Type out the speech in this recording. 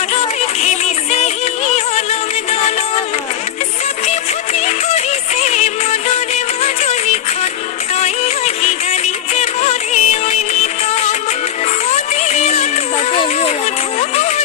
মরবে খেলিছে অলং দলং সখী ফুটি কৰিছে মনৰে মাজনিখন তই আহি গালিতে মৰে ঐ নিতম সদিয়া তোমাৰ